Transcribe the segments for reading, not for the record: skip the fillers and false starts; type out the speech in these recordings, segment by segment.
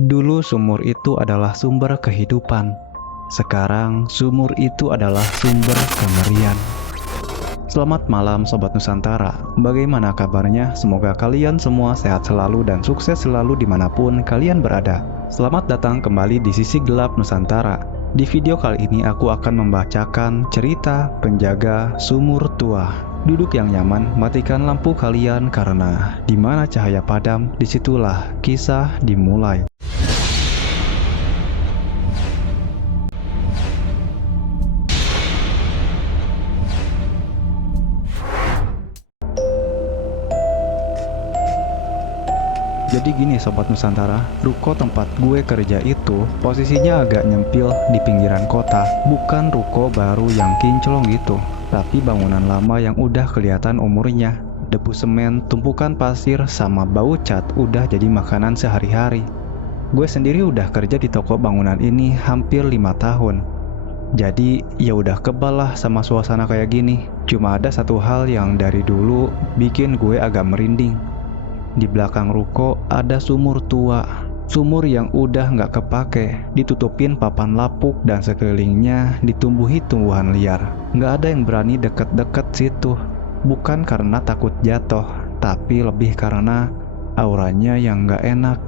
Dulu sumur itu adalah sumber kehidupan. Sekarang sumur itu adalah sumber kengerian. Selamat malam Sobat Nusantara. Bagaimana kabarnya? Semoga kalian semua sehat selalu dan sukses selalu dimanapun kalian berada. Selamat datang kembali di Sisi Gelap Nusantara. Di video kali ini aku akan membacakan cerita penjaga sumur tua. Duduk yang nyaman, matikan lampu kalian karena di mana cahaya padam, disitulah kisah dimulai. Jadi gini Sobat Nusantara, ruko tempat gue kerja itu posisinya agak nyempil di pinggiran kota. Bukan ruko baru yang kinclong gitu, tapi bangunan lama yang udah kelihatan umurnya. Debu semen, tumpukan pasir, sama bau cat udah jadi makanan sehari-hari. Gue sendiri udah kerja di toko bangunan ini hampir 5 tahun. Jadi ya udah kebal lah sama suasana kayak gini. Cuma ada satu hal yang dari dulu bikin gue agak merinding. Di belakang ruko ada sumur tua. Sumur yang udah nggak kepake, ditutupin papan lapuk dan sekelilingnya ditumbuhi tumbuhan liar. Nggak ada yang berani deket-deket situ. Bukan karena takut jatuh, tapi lebih karena auranya yang nggak enak.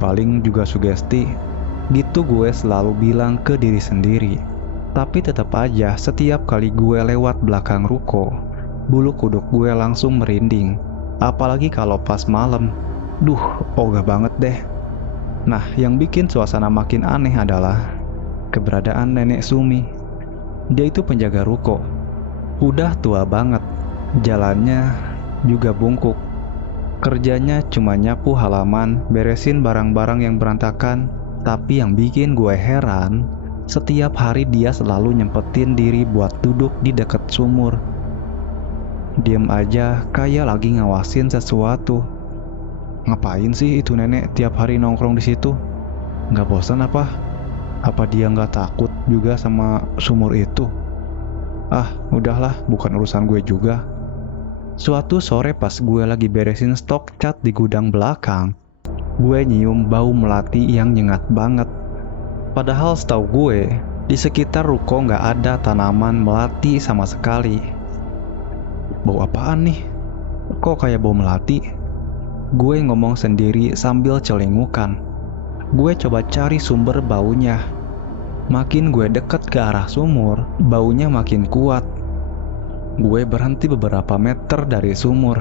Paling juga sugesti. Gitu gue selalu bilang ke diri sendiri. Tapi tetap aja setiap kali gue lewat belakang ruko, bulu kuduk gue langsung merinding. Apalagi kalau pas malam. Ogah banget deh. Nah, yang bikin suasana makin aneh adalah keberadaan Nenek Sumi. Dia itu penjaga ruko. Udah tua banget. Jalannya juga bungkuk. Kerjanya cuma nyapu halaman, beresin barang-barang yang berantakan. Tapi yang bikin gue heran, setiap hari dia selalu nyempetin diri buat duduk di dekat sumur. Diam aja kayak lagi ngawasin sesuatu. Ngapain sih itu nenek tiap hari nongkrong di situ? Nggak bosan apa? Apa dia nggak takut juga sama sumur itu? Udahlah, bukan urusan gue juga. Suatu sore pas gue lagi beresin stok cat di gudang belakang, gue nyium bau melati yang nyengat banget. Padahal setahu gue, di sekitar ruko nggak ada tanaman melati sama sekali. Bau apaan nih? Kok kayak bau melati? Gue ngomong sendiri sambil celingukan. Gue coba cari sumber baunya. Makin gue deket ke arah sumur, baunya makin kuat. Gue berhenti beberapa meter dari sumur.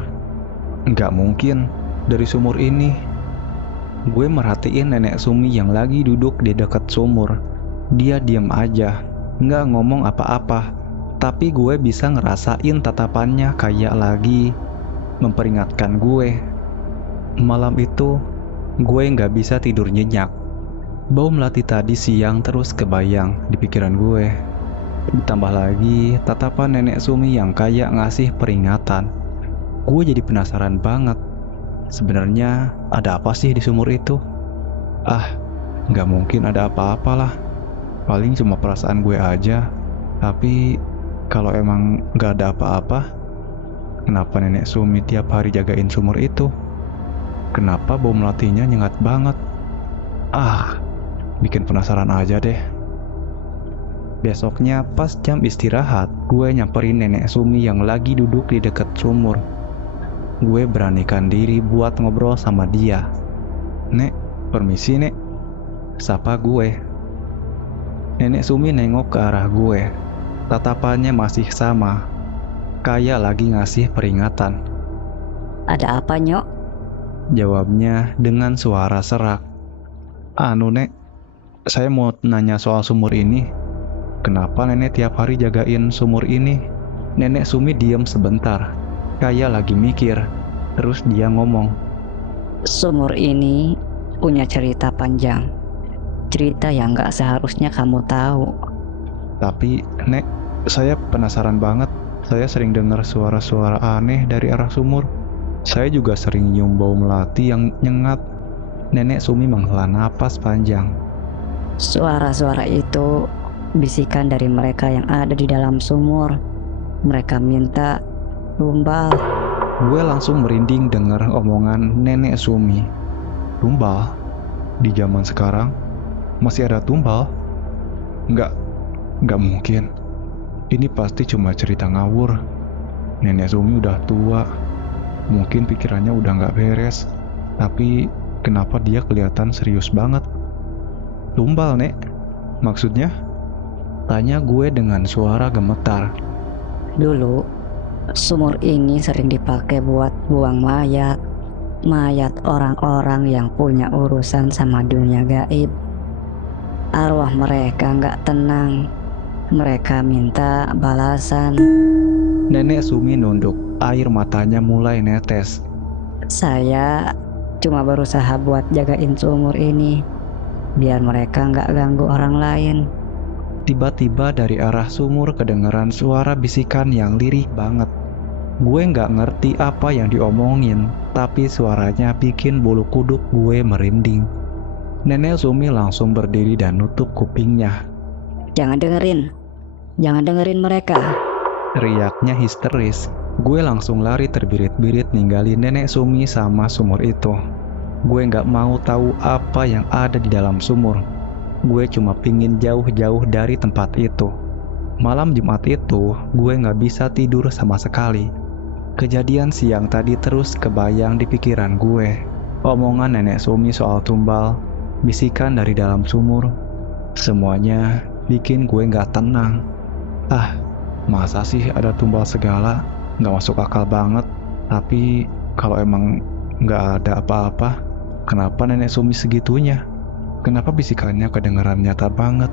Nggak mungkin, dari sumur ini. Gue merhatiin Nenek Sumi yang lagi duduk di dekat sumur. Dia diam aja, nggak ngomong apa-apa. Tapi gue bisa ngerasain tatapannya kayak lagi memperingatkan gue. Malam itu, gue nggak bisa tidur nyenyak. Bau melati tadi siang terus kebayang di pikiran gue. Ditambah lagi tatapan Nenek Sumi yang kayak ngasih peringatan. Gue jadi penasaran banget. Sebenarnya ada apa sih di sumur itu? Nggak mungkin ada apa-apalah. Paling cuma perasaan gue aja. Tapi kalau emang gak ada apa-apa, kenapa Nenek Sumi tiap hari jagain sumur itu? Kenapa bau melatinya nyengat banget? Bikin penasaran aja deh. Besoknya pas jam istirahat, gue nyamperin Nenek Sumi yang lagi duduk di dekat sumur. Gue beranikan diri buat ngobrol sama dia. "Nek, permisi Nek," sapa gue. Nenek Sumi nengok ke arah gue. Tatapannya masih sama, kayak lagi ngasih peringatan. "Ada apa, Nyok?" Jawabnya dengan suara serak. Nek, saya mau nanya soal sumur ini. Kenapa nenek tiap hari jagain sumur ini?" Nenek Sumi diam sebentar, kayak lagi mikir. Terus dia ngomong, "Sumur ini punya cerita panjang. Cerita yang gak seharusnya kamu tahu." "Tapi, Nek, saya penasaran banget. Saya sering dengar suara-suara aneh dari arah sumur. Saya juga sering nyium bau melati yang nyengat." Nenek Sumi menghela napas panjang. "Suara-suara itu bisikan dari mereka yang ada di dalam sumur. Mereka minta tumbal." Gue langsung merinding dengar omongan Nenek Sumi. Tumbal? Di zaman sekarang masih ada tumbal? Nggak, nggak mungkin. Ini pasti cuma cerita ngawur. Nenek Sumi udah tua, mungkin pikirannya udah nggak beres. Tapi kenapa dia kelihatan serius banget? Tumbal, Nek? Maksudnya? Tanya gue dengan suara gemetar. Dulu, sumur ini sering dipakai buat buang mayat. Mayat orang-orang yang punya urusan sama dunia gaib. Arwah mereka nggak tenang. Mereka minta balasan. Nenek Sumi nunduk, air matanya mulai netes. Saya cuma berusaha buat jagain sumur ini, biar mereka nggak ganggu orang lain. Tiba-tiba dari arah sumur kedengeran suara bisikan yang lirih banget. Gue nggak ngerti apa yang diomongin, tapi suaranya bikin bulu kuduk gue merinding. Nenek Sumi langsung berdiri dan nutup kupingnya. Jangan dengerin mereka. Riaknya histeris. Gue langsung lari terbirit-birit ninggalin Nenek Sumi sama sumur itu. Gue nggak mau tahu apa yang ada di dalam sumur. Gue cuma pingin jauh-jauh dari tempat itu. Malam Jumat itu, gue nggak bisa tidur sama sekali. Kejadian siang tadi terus kebayang di pikiran gue. Omongan Nenek Sumi soal tumbal, bisikan dari dalam sumur, semuanya bikin gue nggak tenang. Masa sih ada tumbal segala? Nggak masuk akal banget. Tapi kalau emang nggak ada apa-apa, kenapa Nenek Sumi segitunya? Kenapa bisikannya kedengaran nyata banget?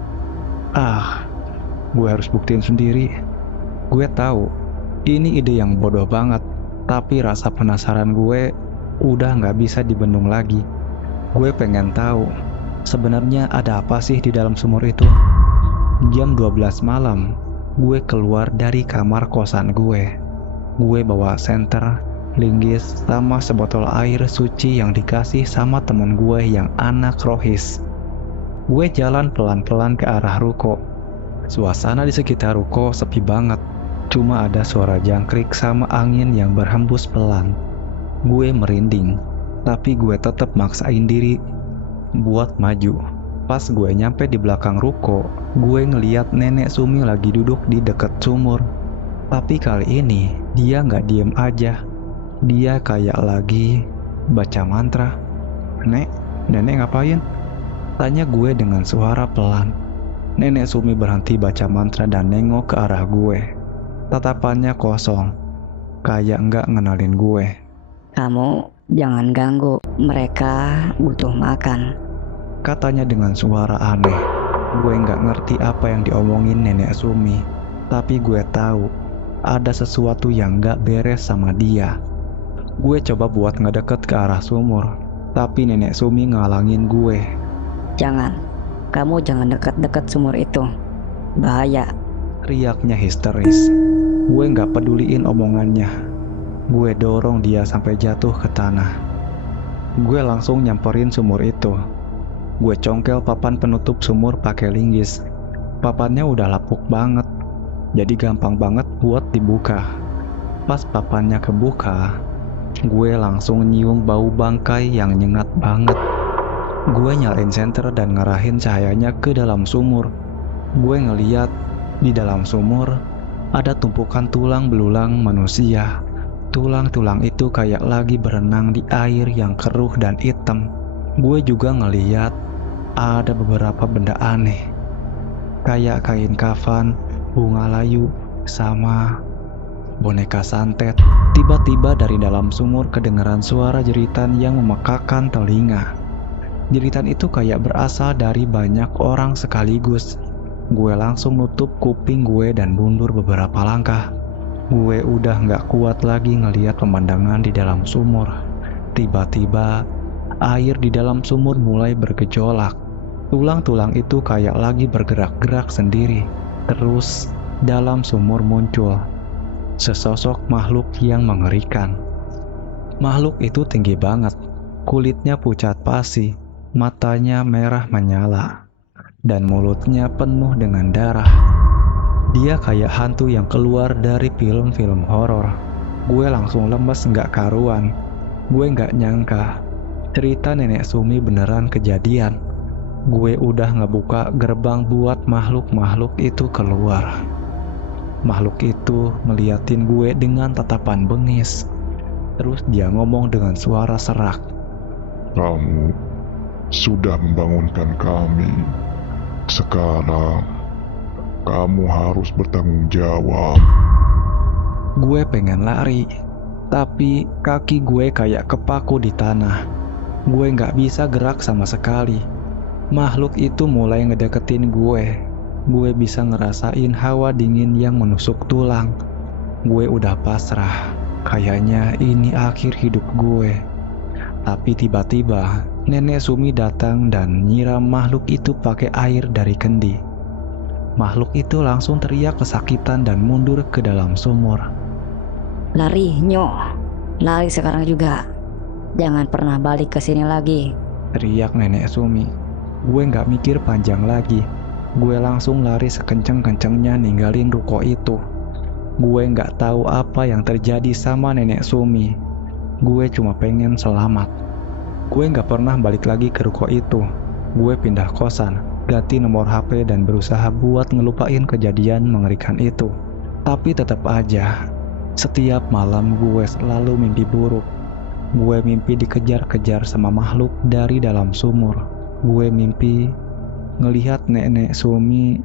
Gue harus buktiin sendiri. Gue tahu ini ide yang bodoh banget, tapi rasa penasaran gue udah nggak bisa dibendung lagi. Gue pengen tahu sebenarnya ada apa sih di dalam sumur itu. Jam 12 malam, gue keluar dari kamar kosan gue. Gue bawa senter, linggis, sama sebotol air suci yang dikasih sama temen gue yang anak rohis. Gue jalan pelan-pelan ke arah ruko. Suasana di sekitar ruko sepi banget. Cuma ada suara jangkrik sama angin yang berhembus pelan. Gue merinding, tapi gue tetap maksain diri buat maju. Pas gue nyampe di belakang ruko, gue ngeliat Nenek Sumi lagi duduk di deket sumur. Tapi kali ini, dia nggak diem aja. Dia kayak lagi baca mantra. Nenek ngapain? Tanya gue dengan suara pelan. Nenek Sumi berhenti baca mantra dan nengok ke arah gue. Tatapannya kosong, kayak nggak ngenalin gue. Kamu jangan ganggu, mereka butuh makan. Katanya dengan suara aneh. Gue nggak ngerti apa yang diomongin Nenek Sumi, tapi gue tahu ada sesuatu yang nggak beres sama dia. Gue coba buat ngedeket ke arah sumur, tapi Nenek Sumi ngalangin gue. Kamu jangan dekat-dekat sumur itu, bahaya. Riaknya histeris. Gue nggak peduliin omongannya. Gue dorong dia sampai jatuh ke tanah. Gue langsung nyamperin sumur itu. Gue congkel papan penutup sumur pakai linggis. Papannya udah lapuk banget, jadi gampang banget buat dibuka. Pas papannya kebuka, gue langsung nyium bau bangkai yang nyengat banget. Gue nyalain senter dan ngarahin cahayanya ke dalam sumur. Gue ngeliat di dalam sumur ada tumpukan tulang belulang manusia. Tulang-tulang itu kayak lagi berenang di air yang keruh dan hitam. Gue juga ngeliat ada beberapa benda aneh, kayak kain kafan, bunga layu, sama boneka santet. Tiba-tiba dari dalam sumur kedengeran suara jeritan yang memekakan telinga. Jeritan itu kayak berasal dari banyak orang sekaligus. Gue langsung nutup kuping gue dan mundur beberapa langkah. Gue udah gak kuat lagi ngeliat pemandangan di dalam sumur. Tiba-tiba air di dalam sumur mulai bergejolak. Tulang-tulang itu kayak lagi bergerak-gerak sendiri. Terus dalam sumur muncul sesosok makhluk yang mengerikan. Makhluk itu tinggi banget. Kulitnya pucat pasi, matanya merah menyala, dan mulutnya penuh dengan darah. Dia kayak hantu yang keluar dari film-film horor. Gue langsung lemes gak karuan. Gue gak nyangka Cerita nenek Sumi beneran kejadian. Gue udah ngebuka gerbang buat makhluk-makhluk itu keluar. Makhluk itu ngeliatin gue dengan tatapan bengis. Terus dia ngomong dengan suara serak. Kamu sudah membangunkan kami. Sekarang, kamu harus bertanggung jawab. Gue pengen lari, tapi kaki gue kayak kepaku di tanah. Gue nggak bisa gerak sama sekali. Makhluk itu mulai ngedeketin gue. Gue bisa ngerasain hawa dingin yang menusuk tulang. Gue udah pasrah. Kayaknya ini akhir hidup gue. Tapi tiba-tiba nenek Sumi datang dan nyiram makhluk itu pakai air dari kendi. Makhluk itu langsung teriak kesakitan dan mundur ke dalam sumur. Lari, Nyo. Lari sekarang juga. Jangan pernah balik ke sini lagi. Teriak nenek Sumi. Gue nggak mikir panjang lagi. Gue langsung lari sekenceng-kencengnya ninggalin ruko itu. Gue nggak tahu apa yang terjadi sama nenek Sumi. Gue cuma pengen selamat. Gue nggak pernah balik lagi ke ruko itu. Gue pindah kosan, ganti nomor HP dan berusaha buat ngelupain kejadian mengerikan itu. Tapi tetap aja, setiap malam gue selalu mimpi buruk. Gue mimpi dikejar-kejar sama makhluk dari dalam sumur. Gue mimpi ngelihat nenek Sumi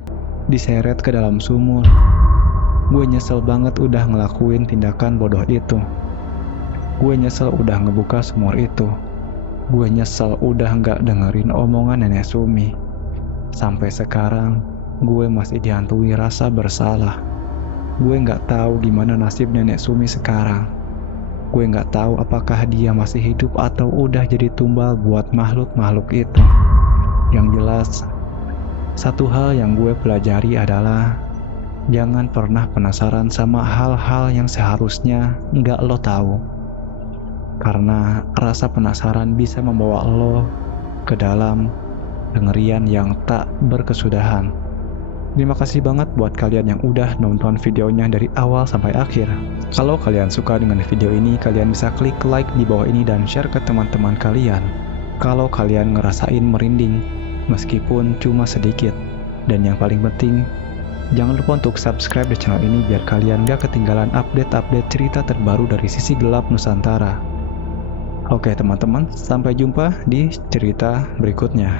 diseret ke dalam sumur. Gue nyesel banget udah ngelakuin tindakan bodoh itu. Gue nyesel udah ngebuka sumur itu. Gue nyesel udah nggak dengerin omongan nenek Sumi. Sampai sekarang, gue masih dihantui rasa bersalah. Gue nggak tahu gimana nasib nenek Sumi sekarang. Gue nggak tahu apakah dia masih hidup atau udah jadi tumbal buat makhluk-makhluk itu. Yang jelas, satu hal yang gue pelajari adalah jangan pernah penasaran sama hal-hal yang seharusnya nggak lo tahu. Karena rasa penasaran bisa membawa lo ke dalam kengerian yang tak berkesudahan. Terima kasih banget buat kalian yang udah nonton videonya dari awal sampai akhir. Kalau kalian suka dengan video ini, kalian bisa klik like di bawah ini dan share ke teman-teman kalian. Kalau kalian ngerasain merinding, meskipun cuma sedikit. Dan yang paling penting, jangan lupa untuk subscribe di channel ini biar kalian gak ketinggalan update-update cerita terbaru dari sisi gelap Nusantara. Oke teman-teman, sampai jumpa di cerita berikutnya.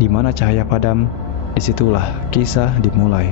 Di mana cahaya padam, disitulah kisah dimulai.